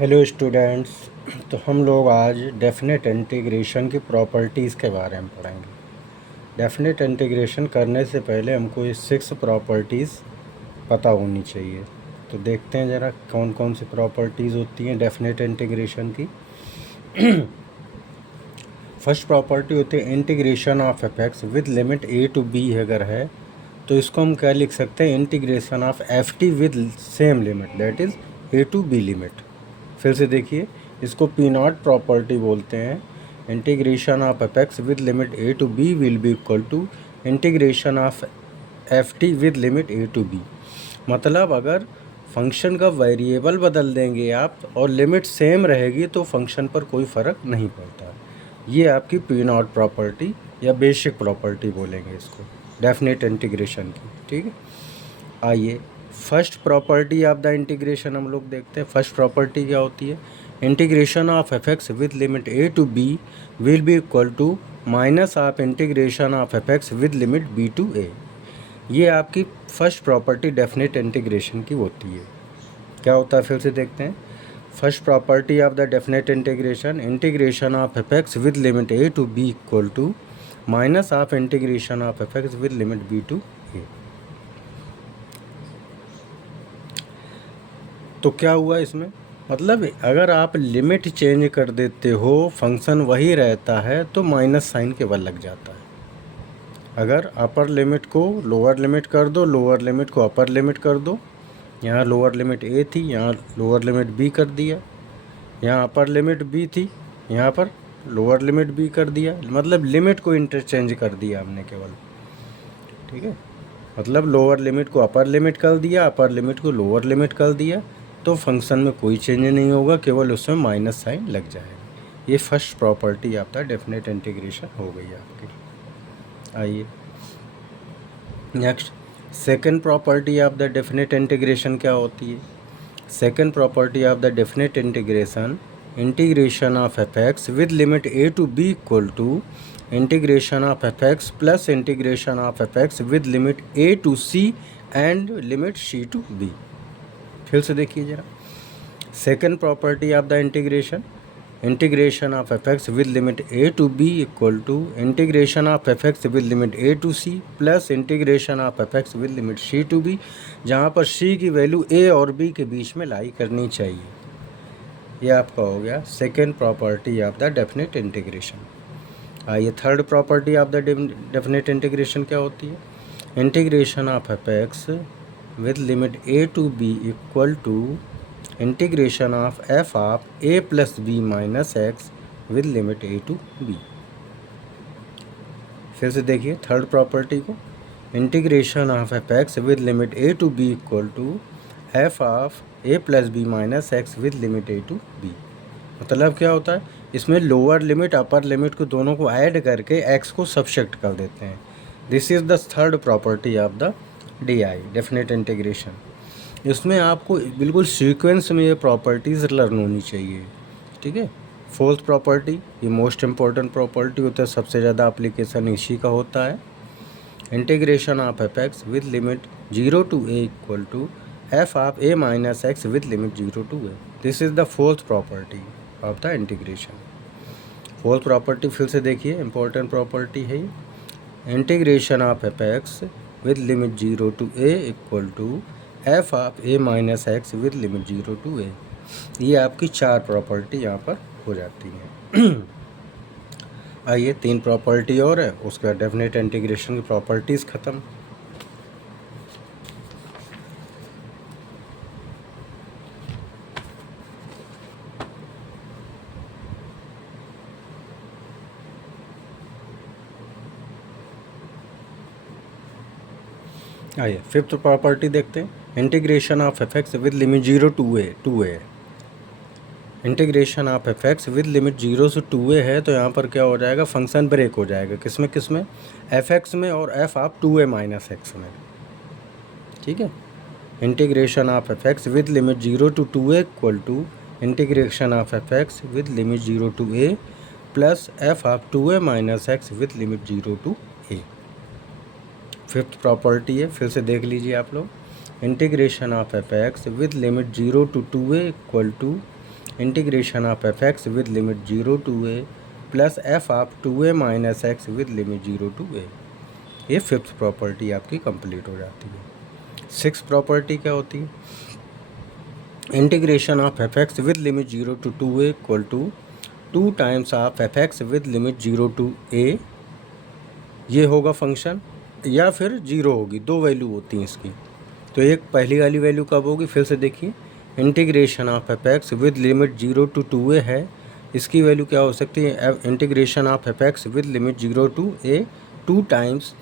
Hello students. तो हम लोग आज डेफिनेट इंटीग्रेशन की प्रॉपर्टीज़ के बारे में पढ़ेंगे। डेफिनेट इंटीग्रेशन करने से पहले हमको ये 6 प्रॉपर्टीज़ पता होनी चाहिए। तो देखते हैं ज़रा कौन कौन सी प्रॉपर्टीज़ होती हैं डेफिनेट इंटीग्रेशन की। फर्स्ट प्रॉपर्टी होती है integration of f x with limit a to b अगर है तो इसको हम क्या लिख सकते हैं, integration of f t with same limit that is a to b limit. फिर से देखिए, इसको पी नॉट प्रॉपर्टी बोलते हैं। Integration of f x with limit a to b will be equal to integration of f t with limit a to b. मतलब अगर function का variable बदल देंगे आप और लिमिट सेम रहेगी तो फंक्शन पर कोई फ़र्क नहीं पड़ता। ये आपकी पी नॉट प्रॉपर्टी या बेसिक प्रॉपर्टी बोलेंगे इसको डेफिनेट इंटीग्रेशन की। ठीक है, आइए first property of the integration हम लोग देखते हैं। फर्स्ट प्रॉपर्टी क्या होती है, integration of f x with limit a to b will be equal to minus of integration of f x with limit b to a. ये आपकी first property definite integration की होती है। क्या होता है फिर से देखते हैं। First property of the definite integration, integration of f x with limit a to b equal to minus of integration of f x with limit b to a. तो क्या हुआ इसमें, मतलब अगर आप लिमिट चेंज कर देते हो फंक्शन वही रहता है तो माइनस साइन केवल लग जाता है। अगर अपर लिमिट को लोअर लिमिट कर दो, लोअर लिमिट को अपर लिमिट कर दो, यहाँ लोअर लिमिट ए थी यहाँ लोअर लिमिट बी कर दिया, यहाँ अपर लिमिट बी थी यहाँ पर लोअर लिमिट बी कर दिया, मतलब लिमिट को इंटरचेंज कर दिया हमने केवल। ठीक है, मतलब लोअर लिमिट को अपर लिमिट कर दिया, अपर लिमिट को लोअर लिमिट कर दिया, तो फंक्शन में कोई चेंज नहीं होगा, केवल उसमें माइनस साइन लग जाएगा। ये फर्स्ट प्रॉपर्टी आपका डेफिनेट इंटीग्रेशन हो गई आपकी। आइए next, second property of the definite integration क्या होती है। Second property of the definite integration, integration of f x with limit a to b equal to integration of f x plus integration of f x with limit a to c and limit c to b. फिर से देखिए जरा, second property of the integration, integration of f x with limit a to b equal to integration of f x with limit a to c plus integration of f x with limit c to b, जहाँ पर सी की value ए और B के बीच में लाई करनी चाहिए। यह आपका हो गया second property of the definite integration. आइए third property of the definite integration क्या होती है, integration of f x with limit a to b equal to integration of f of a plus b minus x with limit a to b। फिर से देखिए third property को, integration of f x with limit a to b equal to f of a plus b minus x with limit a to b. मतलब क्या होता है, इसमें lower limit upper limit को दोनों को ऐड करके एक्स को सब्ट्रैक्ट कर देते हैं। This is the third property of the DI definite integration. इसमें आपको बिल्कुल सीक्वेंस में ये प्रॉपर्टीज़ लर्न होनी चाहिए। ठीक है, फोर्थ प्रॉपर्टी ये मोस्ट इम्पॉर्टेंट प्रॉपर्टी होता है, सबसे ज़्यादा एप्लीकेशन इसी का होता है। Integration of f x with limit 0 to a equal to f of a minus x with limit 0 to a. This is the fourth property of the integration. Fourth property फिर से देखिए, इंपॉर्टेंट प्रॉपर्टी है, integration of f x with limit 0 to a equal to f of a minus x with limit 0 to a। ये आपकी चार property यहाँ पर हो जाती हैं। आइए तीन प्रॉपर्टी और है, उसके बाद डेफिनेट इंटीग्रेशन की प्रॉपर्टीज़ ख़त्म। आइए फिफ्थ प्रॉपर्टी देखते हैं, integration of f x with limit 0 to a. Integration of f x with limit 0 से 2a है तो यहाँ पर क्या हो जाएगा, फंक्शन ब्रेक हो जाएगा। किस में एफ एक्स में और F of 2a minus x में। ठीक है, integration of f x with limit 0 to 2a equal to integration of f x with limit 0 to a plus f of 2a minus x with limit 0 to a। Fifth property है, फिर से देख लीजिए आप लोग, integration of f x with limit 0 to 2a equal to integration of f x with limit 0 to a plus f of 2a minus x with limit 0 to a. ये fifth property आपकी complete हो जाती है। Six property क्या होती है? Integration of f x with limit 0 to 2a equal to 2 times of f x with limit 0 to a। ये होगा फंक्शन, या फिर 0 होगी, दो वैल्यू होती हैं इसकी। तो एक पहली वाली वैल्यू कब होगी, फिर से देखिए, integration of f x with limit 0 to 2a है, इसकी वैल्यू क्या हो सकती है? Integration of f x with limit 0 to a 2 times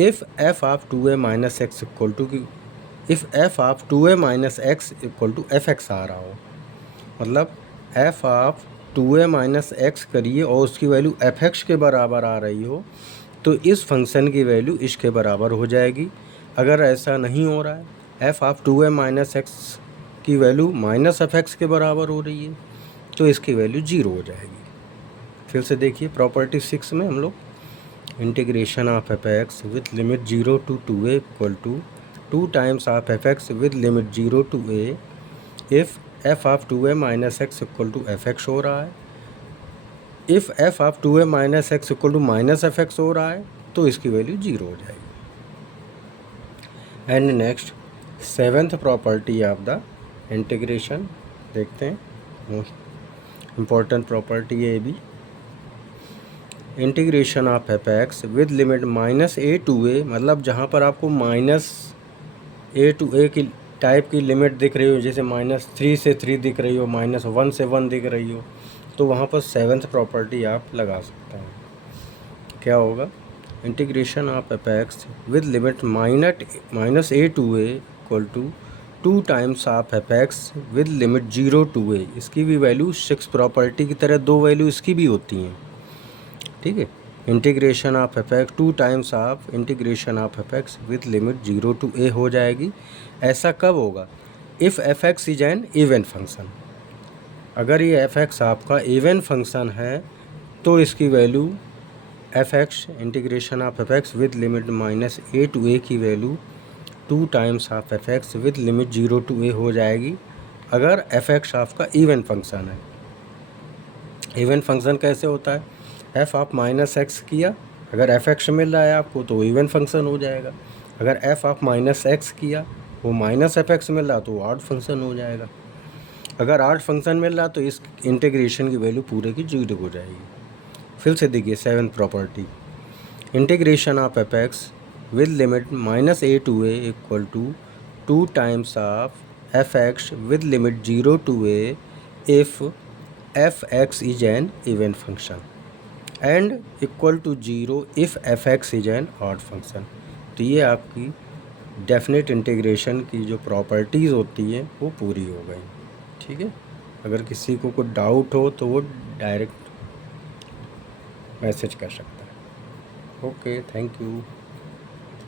if f of 2a minus x equal to की, if f of 2a minus x equal to f x आ रहा हो, मतलब F of 2a minus x करिए और उसकी value f x के बराबर आ रही हो, तो इस फंक्शन की वैल्यू इसके बराबर हो जाएगी। अगर ऐसा नहीं हो रहा है, F of 2a minus x की वैल्यू माइनस एफ एक्स के बराबर हो रही है, तो इसकी वैल्यू 0 हो जाएगी। फिर से देखिए प्रॉपर्टी 6 में हम लोग integration of f x with limit 0 to 2a equal to 2 times of f x with limit 0 to a if f of 2a minus x equal to f x हो रहा है, if f of 2a minus x equal to minus f x हो रहा है, तो इसकी value 0 हो जाएगी। And next seventh property of the integration देखते हैं, मोस्ट इम्पॉर्टेंट प्रॉपर्टी है ये भी। Integration of f x with limit minus a to a, मतलब जहाँ पर आपको माइनस ए टू ए की टाइप की लिमिट दिख रही हो, जैसे -3 से 3 दिख रही हो, -1 से 1 दिख रही हो, तो वहाँ पर सेवेंथ प्रॉपर्टी आप लगा सकते हैं। क्या होगा? Integration of f x with limit minus a to a equal to 2 times of f x with limit 0 to a. इसकी भी वैल्यू सिक्स प्रॉपर्टी की तरह दो वैल्यू इसकी भी होती हैं, ठीक है। Integration of f x 2 times of integration of f x with limit 0 to a हो जाएगी। ऐसा कब होगा? If f x is an even function. अगर ये एफ एक्स आपका इवन फंक्शन है, तो इसकी value f x integration of f x with limit minus a to a की value 2 times of f x with limit 0 to a हो जाएगी, अगर एफ एक्स आपका इवन फंक्शन है। इवन फंक्शन कैसे होता है? एफ ऑफ माइनस एक्स किया, अगर एफ एक्स मिल रहा है आपको तो इवन फंक्शन हो जाएगा। अगर एफ ऑफ माइनस एक्स किया, वो माइनस एफ एक्स मिल रहा तो ऑड फंक्शन हो जाएगा। अगर ऑड फंक्शन मिल रहा तो इस इंटीग्रेशन की वैल्यू पूरे की 0 हो जाएगी। फिर से देखिए seventh property, integration of f x with limit minus a to a equal to 2 times of f x with limit 0 to a if f x is an even function and equal to 0 if f x is an odd function. तो ये आपकी definite integration की जो properties होती हैं वो पूरी हो गई, ठीक है। अगर किसी को कोई डाउट हो तो वो डायरेक्ट मैसेज कर सकता है। Okay, thank you.